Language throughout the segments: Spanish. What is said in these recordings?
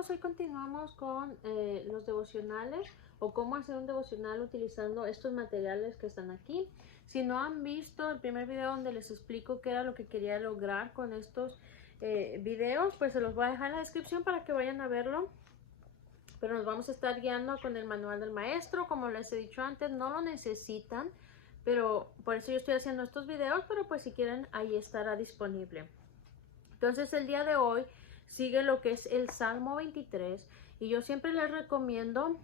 amigos, hoy continuamos con los devocionales o cómo hacer un devocional utilizando estos materiales que están aquí. Si no han visto el primer video donde les explico qué era lo que quería lograr con estos videos, pues se los voy a dejar en la descripción para que vayan a verlo. Pero nos vamos a estar guiando con el manual del maestro. Como les he dicho antes, no lo necesitan, pero por eso yo estoy haciendo estos videos, pero pues si quieren ahí estará disponible. Entonces el día de hoy sigue lo que es el Salmo 23 y yo siempre les recomiendo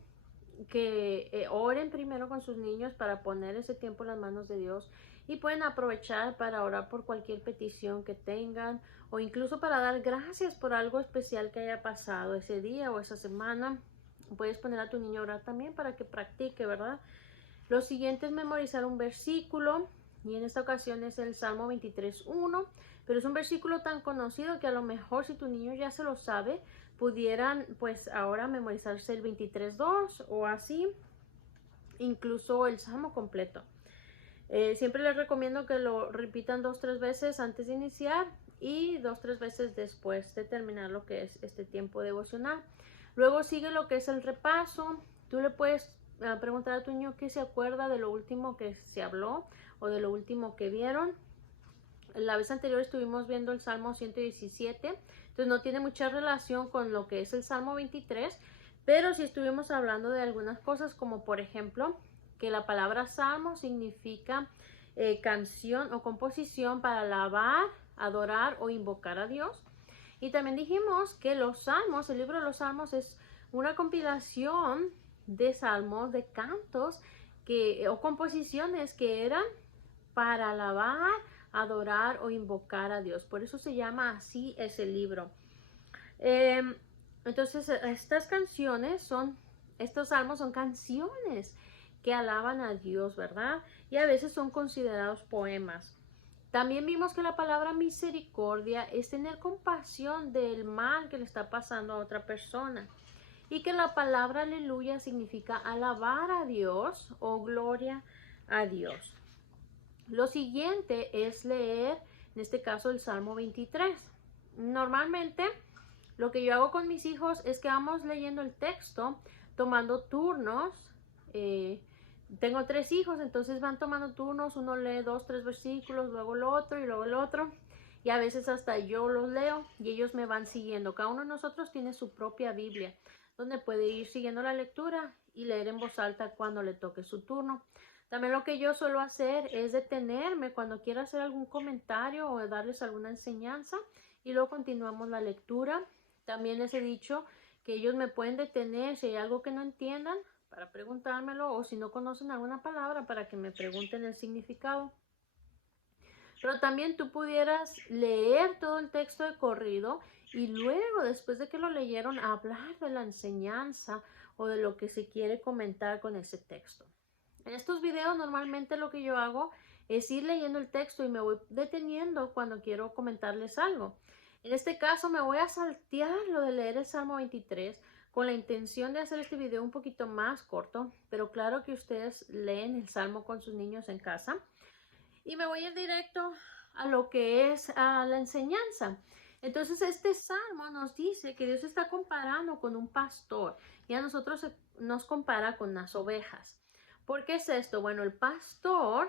que oren primero con sus niños para poner ese tiempo en las manos de Dios y pueden aprovechar para orar por cualquier petición que tengan o incluso para dar gracias por algo especial que haya pasado ese día o esa semana. Puedes poner a tu niño a orar también para que practique, ¿verdad? Lo siguiente es memorizar un versículo y en esta ocasión es el Salmo 23:1, pero es un versículo tan conocido que a lo mejor si tu niño ya se lo sabe, pudieran pues ahora memorizarse el 23:2 o así, incluso el Salmo completo. Siempre les recomiendo que lo repitan 2-3 veces antes de iniciar y 2-3 veces después de terminar lo que es este tiempo devocional. Luego sigue lo que es el repaso. Tú le puedes preguntar a tu niño qué se acuerda de lo último que se habló o de lo último que vieron. La vez anterior estuvimos viendo el Salmo 117, entonces no tiene mucha relación con lo que es el Salmo 23, pero sí estuvimos hablando de algunas cosas como por ejemplo que la palabra salmo significa canción o composición para alabar, adorar o invocar a Dios. Y también dijimos que los salmos, el libro de los salmos es una compilación de salmos, de cantos o composiciones que eran para alabar, adorar o invocar a Dios. Por eso se llama así ese libro. Entonces, estos salmos son canciones que alaban a Dios, ¿verdad? Y a veces son considerados poemas. También vimos que la palabra misericordia es tener compasión del mal que le está pasando a otra persona. Y que la palabra aleluya significa alabar a Dios o gloria a Dios. Lo siguiente es leer, en este caso, el Salmo 23. Normalmente, lo que yo hago con mis hijos es que vamos leyendo el texto, tomando turnos. Tengo 3 hijos, entonces van tomando turnos. Uno lee 2-3 versículos, luego el otro y luego el otro. Y a veces hasta yo los leo y ellos me van siguiendo. Cada uno de nosotros tiene su propia Biblia, donde puede ir siguiendo la lectura y leer en voz alta cuando le toque su turno. También lo que yo suelo hacer es detenerme cuando quiero hacer algún comentario o darles alguna enseñanza y luego continuamos la lectura. También les he dicho que ellos me pueden detener si hay algo que no entiendan para preguntármelo o si no conocen alguna palabra para que me pregunten el significado. Pero también tú pudieras leer todo el texto de corrido y luego, después de que lo leyeron, hablar de la enseñanza o de lo que se quiere comentar con ese texto. En estos videos normalmente lo que yo hago es ir leyendo el texto y me voy deteniendo cuando quiero comentarles algo. En este caso me voy a saltear lo de leer el Salmo 23 con la intención de hacer este video un poquito más corto, pero claro que ustedes leen el Salmo con sus niños en casa. Y me voy a ir directo a lo que es la enseñanza. Entonces este salmo nos dice que Dios está comparando con un pastor y a nosotros nos compara con las ovejas. ¿Por qué es esto? Bueno, el pastor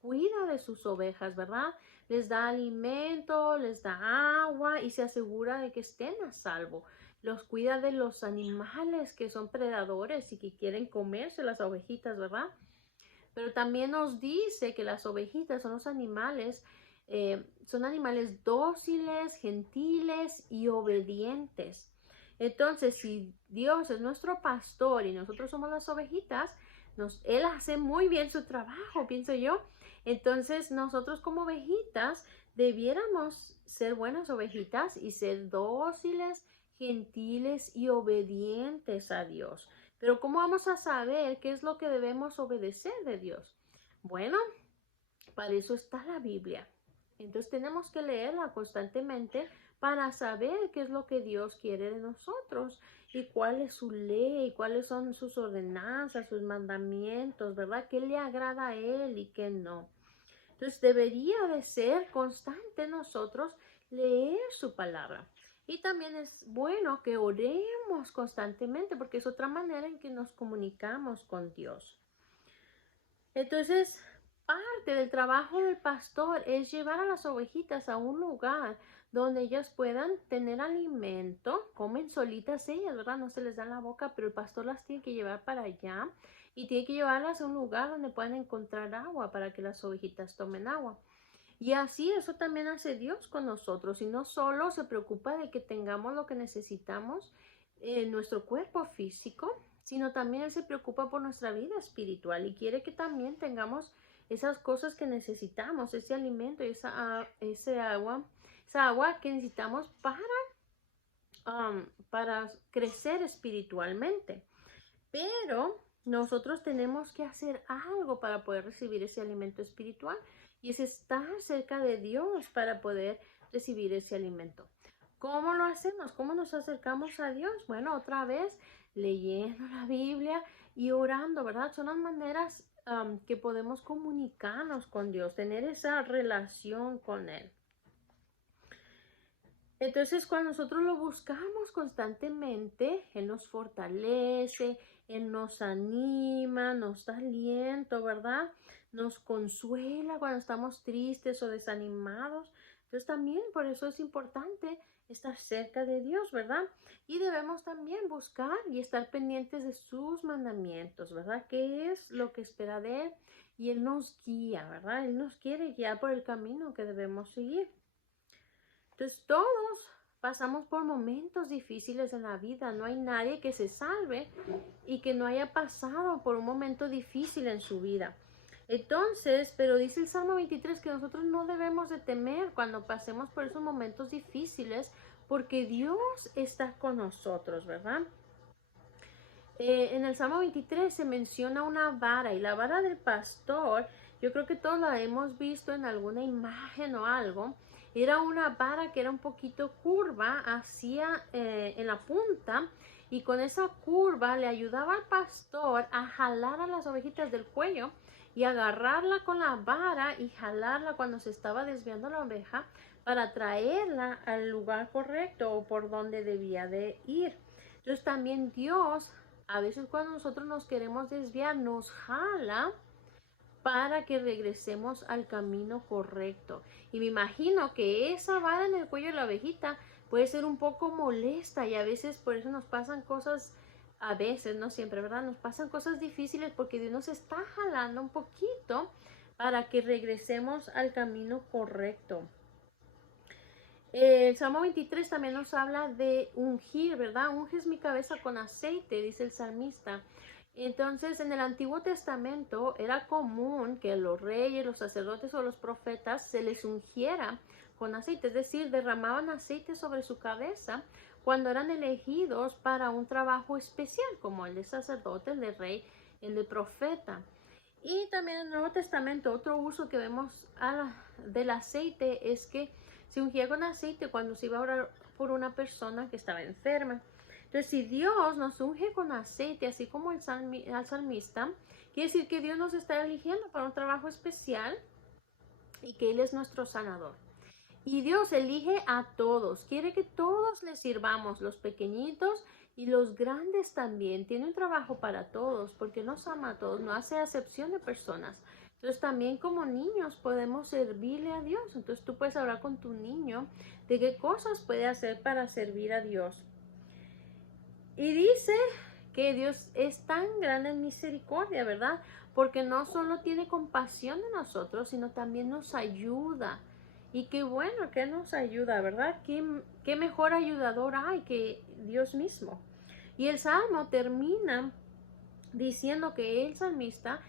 cuida de sus ovejas, ¿verdad? Les da alimento, les da agua y se asegura de que estén a salvo. Los cuida de los animales que son predadores y que quieren comerse las ovejitas, ¿verdad? Pero también nos dice que las ovejitas son animales dóciles, gentiles y obedientes. Entonces, si Dios es nuestro pastor y nosotros somos las ovejitas, Él hace muy bien su trabajo, pienso yo. Entonces, nosotros como ovejitas debiéramos ser buenas ovejitas y ser dóciles, gentiles y obedientes a Dios. Pero ¿cómo vamos a saber qué es lo que debemos obedecer de Dios? Bueno, para eso está la Biblia. Entonces tenemos que leerla constantemente para saber qué es lo que Dios quiere de nosotros y cuál es su ley, cuáles son sus ordenanzas, sus mandamientos, ¿verdad? ¿Qué le agrada a Él y qué no? Entonces debería de ser constante nosotros leer su palabra. Y también es bueno que oremos constantemente porque es otra manera en que nos comunicamos con Dios. Entonces, parte del trabajo del pastor es llevar a las ovejitas a un lugar donde ellas puedan tener alimento, comen solitas ellas, ¿verdad? No se les da en la boca, pero el pastor las tiene que llevar para allá y tiene que llevarlas a un lugar donde puedan encontrar agua para que las ovejitas tomen agua. Y así eso también hace Dios con nosotros y no solo se preocupa de que tengamos lo que necesitamos en nuestro cuerpo físico, sino también Él se preocupa por nuestra vida espiritual y quiere que también tengamos esas cosas que necesitamos, ese alimento y esa agua que necesitamos para crecer espiritualmente. Pero nosotros tenemos que hacer algo para poder recibir ese alimento espiritual y es estar cerca de Dios para poder recibir ese alimento. ¿Cómo lo hacemos? ¿Cómo nos acercamos a Dios? Bueno, otra vez leyendo la Biblia y orando, ¿verdad? Son las maneras que podemos comunicarnos con Dios, tener esa relación con Él. Entonces, cuando nosotros lo buscamos constantemente, Él nos fortalece, Él nos anima, nos da aliento, ¿verdad? Nos consuela cuando estamos tristes o desanimados. Entonces, también por eso es importante estar cerca de Dios, ¿verdad? Y debemos también buscar y estar pendientes de sus mandamientos, ¿verdad? ¿Qué es lo que espera de Él? Y Él nos guía, ¿verdad? Él nos quiere guiar por el camino que debemos seguir. Entonces todos pasamos por momentos difíciles en la vida. No hay nadie que se salve y que no haya pasado por un momento difícil en su vida. Entonces, pero dice el Salmo 23 que nosotros no debemos de temer cuando pasemos por esos momentos difíciles porque Dios está con nosotros, ¿verdad? En el Salmo 23 se menciona una vara y la vara del pastor, yo creo que todos la hemos visto en alguna imagen o algo. Era una vara que era un poquito curva hacia en la punta y con esa curva le ayudaba al pastor a jalar a las ovejitas del cuello y agarrarla con la vara y jalarla cuando se estaba desviando la oveja para traerla al lugar correcto o por donde debía de ir. Entonces también Dios, a veces cuando nosotros nos queremos desviar, nos jala para que regresemos al camino correcto. Y me imagino que esa vara en el cuello de la ovejita puede ser un poco molesta y a veces por eso nos pasan cosas, a veces, no siempre, ¿verdad? Nos pasan cosas difíciles porque Dios nos está jalando un poquito para que regresemos al camino correcto. El Salmo 23 también nos habla de ungir, ¿verdad? Unges mi cabeza con aceite, dice el salmista. Entonces, en el Antiguo Testamento era común que los reyes, los sacerdotes o los profetas se les ungiera con aceite, es decir, derramaban aceite sobre su cabeza cuando eran elegidos para un trabajo especial, como el de sacerdote, el de rey, el de profeta. Y también en el Nuevo Testamento, otro uso que vemos del aceite es que se ungía con aceite cuando se iba a orar por una persona que estaba enferma. Entonces, si Dios nos unge con aceite, así como al salmista, quiere decir que Dios nos está eligiendo para un trabajo especial y que Él es nuestro sanador. Y Dios elige a todos, quiere que todos le sirvamos, los pequeñitos y los grandes también. Tiene un trabajo para todos porque nos ama a todos, no hace acepción de personas. Entonces también como niños podemos servirle a Dios. Entonces tú puedes hablar con tu niño de qué cosas puede hacer para servir a Dios. Y dice que Dios es tan grande en misericordia, ¿verdad? Porque no solo tiene compasión de nosotros, sino también nos ayuda. Y qué bueno que nos ayuda, ¿verdad? ¿Qué mejor ayudador hay que Dios mismo? Y el Salmo termina diciendo que el salmista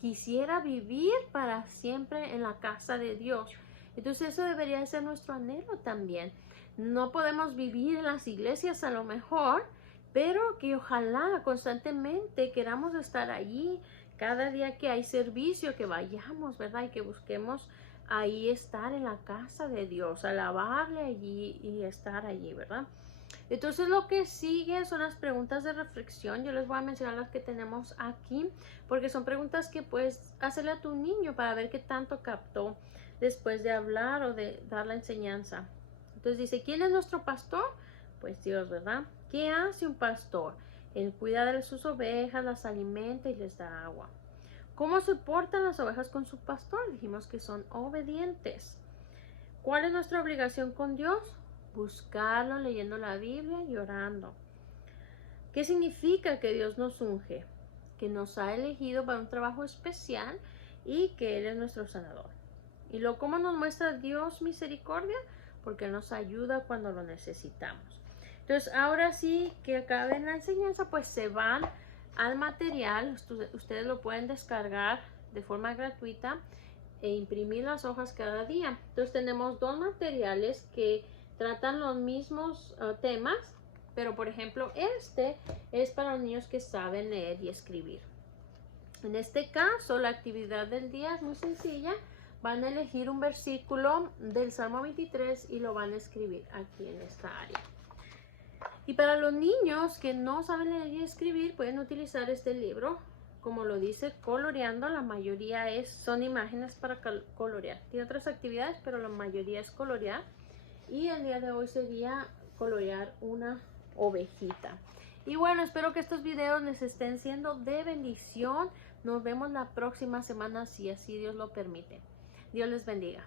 quisiera vivir para siempre en la casa de Dios. Entonces eso debería ser nuestro anhelo también. No podemos vivir en las iglesias a lo mejor, pero que ojalá constantemente queramos estar allí cada día que hay servicio, que vayamos, ¿verdad? Y que busquemos ahí estar en la casa de Dios, alabarle allí y estar allí, ¿verdad? Entonces lo que sigue son las preguntas de reflexión. Yo les voy a mencionar las que tenemos aquí porque son preguntas que puedes hacerle a tu niño para ver qué tanto captó después de hablar o de dar la enseñanza. Entonces dice, ¿quién es nuestro pastor? Pues Dios, ¿verdad? ¿Qué hace un pastor? Él cuida de sus ovejas, las alimenta y les da agua. ¿Cómo se portan las ovejas con su pastor? Dijimos que son obedientes. ¿Cuál es nuestra obligación con Dios? Buscarlo leyendo la Biblia y orando. ¿Qué significa que Dios nos unge? Que nos ha elegido para un trabajo especial y que Él es nuestro sanador. ¿Y cómo nos muestra Dios misericordia? Porque nos ayuda cuando lo necesitamos. Entonces, ahora sí que acabe la enseñanza, pues se van al material. Ustedes lo pueden descargar de forma gratuita e imprimir las hojas cada día. Entonces, tenemos dos materiales que tratan los mismos temas, pero por ejemplo, este es para los niños que saben leer y escribir. En este caso, la actividad del día es muy sencilla. Van a elegir un versículo del Salmo 23 y lo van a escribir aquí en esta área. Y para los niños que no saben leer y escribir, pueden utilizar este libro. Como lo dice, coloreando, la mayoría son imágenes para colorear. Tiene otras actividades, pero la mayoría es colorear. Y el día de hoy sería colorear una ovejita. Y bueno, espero que estos videos les estén siendo de bendición. Nos vemos la próxima semana, si así Dios lo permite. Dios les bendiga.